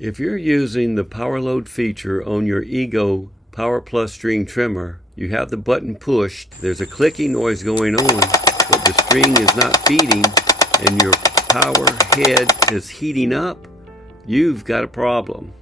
If you're using the power load feature on your Ego Power Plus string trimmer, you have the button pushed, there's a clicking noise going on, but the string is not feeding and your power head is heating up, you've got a problem.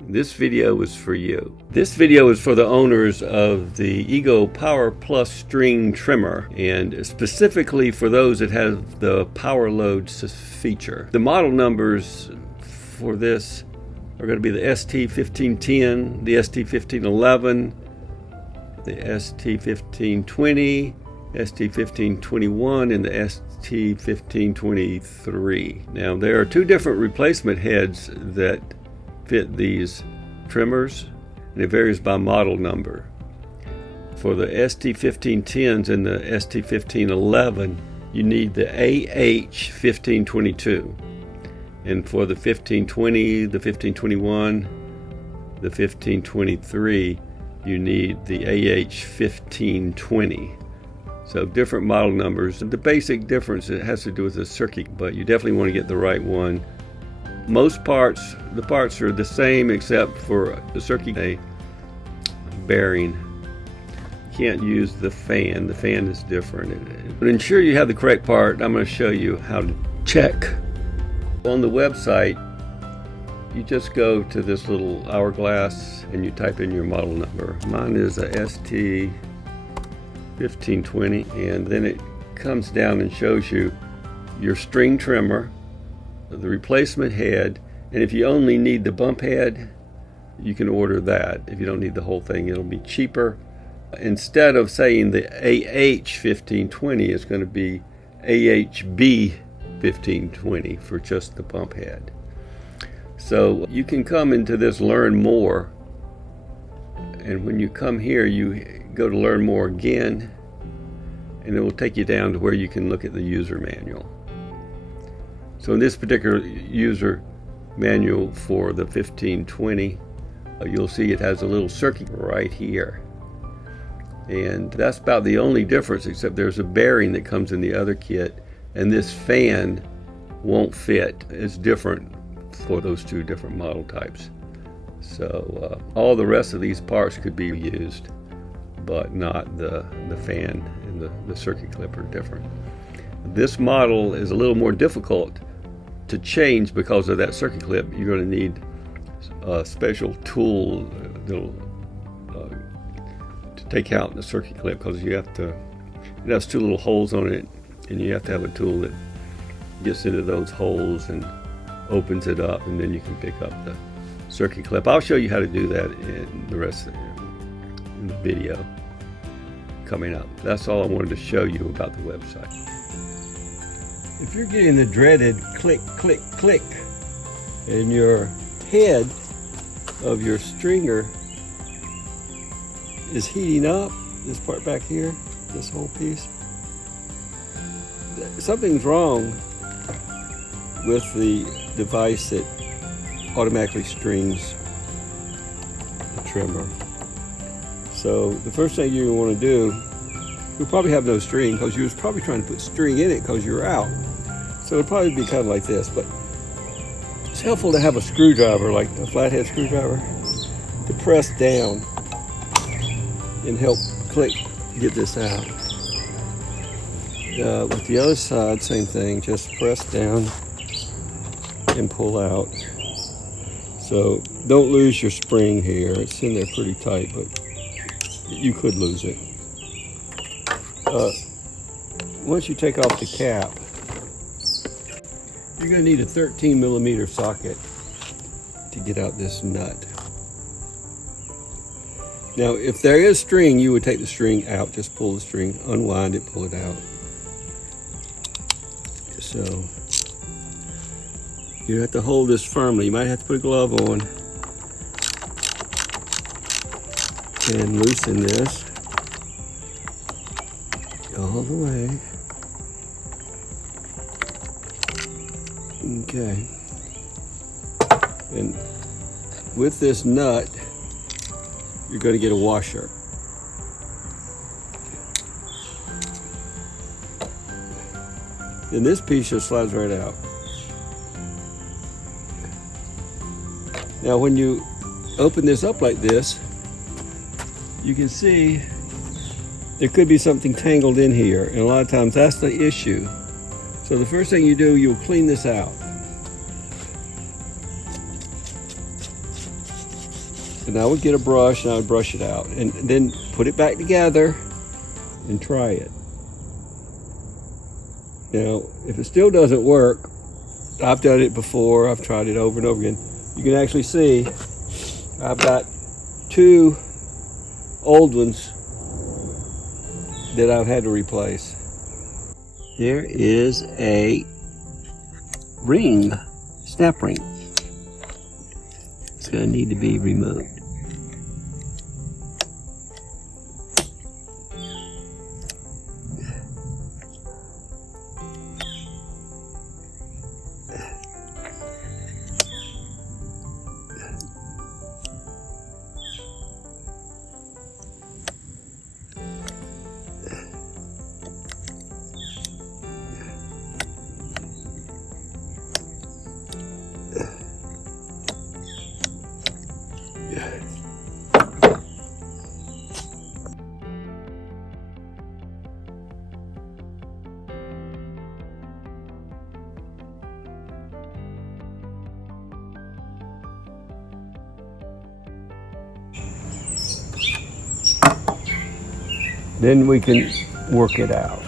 This video is for you. This video is for the owners of the Ego Power Plus string trimmer, and specifically for those that have the power load feature. The model numbers for this are going to be the ST1510, the ST1511, the ST1520, ST1521, and the ST1523. Now there are two different replacement heads that fit these trimmers, and it varies by model number. For the ST1510s and the ST1511, you need the AH1522. And for the 1520, the 1521, the 1523, you need the AH1520. So different model numbers. The basic difference, it has to do with the circuit, but you definitely want to get the right one. Most parts, the parts are the same except for the circuit bearing. You can't use the fan. The fan is different. But ensure you have the correct part. I'm going to show you how to check. On the website, you just go to this little hourglass and you type in your model number. Mine is a ST1520, and then it comes down and shows you your string trimmer, the replacement head, and if you only need the bump head, you can order that. If you don't need the whole thing, it'll be cheaper. Instead of saying the AH1520, it's going to be AHB1520 for just the bump head. So you can come into this Learn More, and when you come here, you go to Learn More again, and it will take you down to where you can look at the user manual. So in this particular user manual for the 1520, you'll see it has a little circuit right here. And that's about the only difference, except there's a bearing that comes in the other kit, and this fan won't fit. It's different for those two different model types. So all the rest of these parts could be used, but not the fan and the circuit clip are different. This model is a little more difficult to change because of that circuit clip. You're going to need a special tool that'll to take out the circuit clip, because it has two little holes on it, and you have to have a tool that gets into those holes and opens it up, and then you can pick up the circuit clip. I'll show you how to do that in the rest of the video coming up. That's all I wanted to show you about the website. If you're getting the dreaded click, click, click, and your head of your stringer is heating up, this part back here, this whole piece, something's wrong with the device that automatically strings the trimmer. So the first thing you want to do, you'll probably have no string because you was probably trying to put string in it because you're out. So it'll probably be kind of like this, but it's helpful to have a screwdriver, like a flathead screwdriver, to press down and help click, get this out. With the other side, same thing, just press down and pull out. So don't lose your spring here. It's in there pretty tight, but you could lose it. Once you take off the cap, you're going to need a 13mm socket to get out this nut. Now, if there is string, you would take the string out. Just pull the string, unwind it, pull it out. So you have to hold this firmly. You might have to put a glove on and loosen this all the way. Okay. And with this nut, you're going to get a washer. And this piece just slides right out. Now when you open this up like this, you can see there could be something tangled in here, and a lot of times that's the issue. So the first thing you do, you'll clean this out. So now we'll get a brush and I would brush it out and then put it back together and try it. Now, if it still doesn't work, I've done it before, I've tried it over and over again. You can actually see I've got 2 old ones that I've had to replace. There is a ring, snap ring. It's going to need to be removed. Then we can work it out.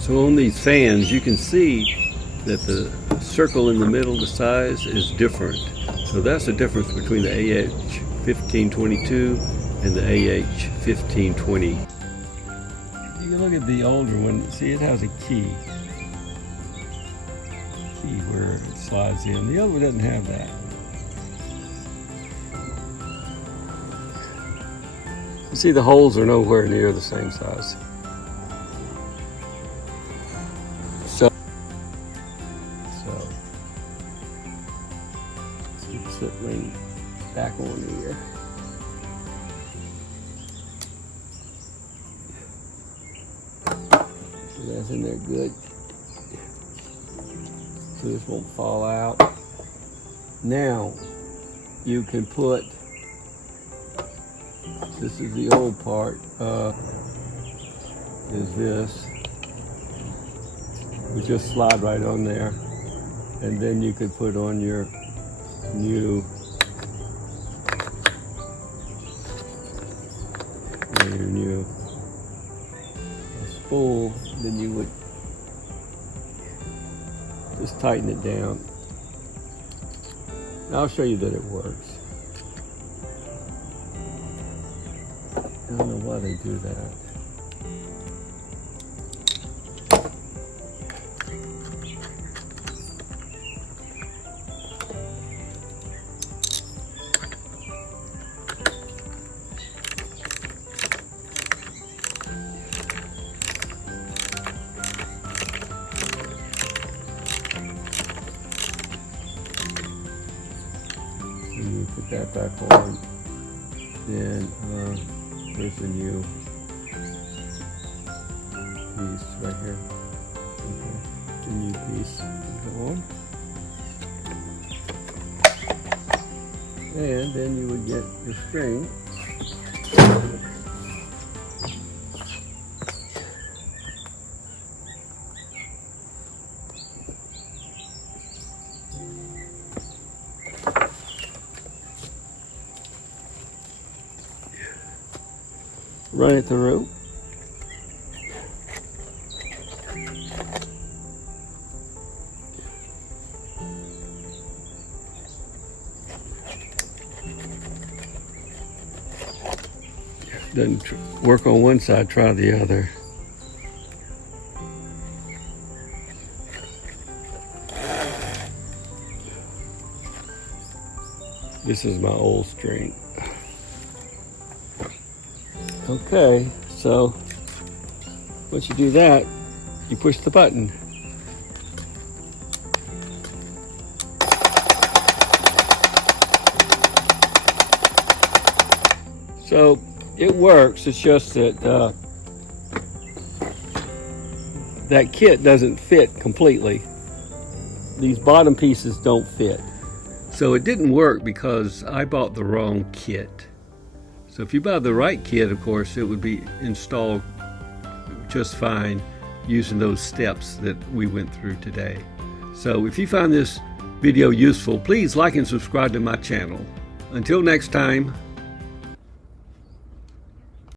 So on these fans, you can see that the circle in the middle, the size is different. So that's the difference between the AH1522 and the AH1520. You can look at the older one, see it has a key where it slides in. The other one doesn't have that. You see the holes are nowhere near the same size. So let's get the slip ring back on here. That's in there good. So this won't fall out. Now you can put, this is the old part, is this. We just slide right on there. And then you could put on your new spool, then you would just tighten it down. I'll show you that it works. I don't know why they do that. Put that back on. Then there's the new piece right here. Okay. The new piece will go on. And then you would get your string. Run it through. Doesn't work on one side, try the other. This is my old string. Okay, so once you do that, you push the button. So it works, it's just that that kit doesn't fit completely. These bottom pieces don't fit. So it didn't work because I bought the wrong kit. So if you buy the right kit, of course, it would be installed just fine using those steps that we went through today. So if you find this video useful, please like and subscribe to my channel. Until next time,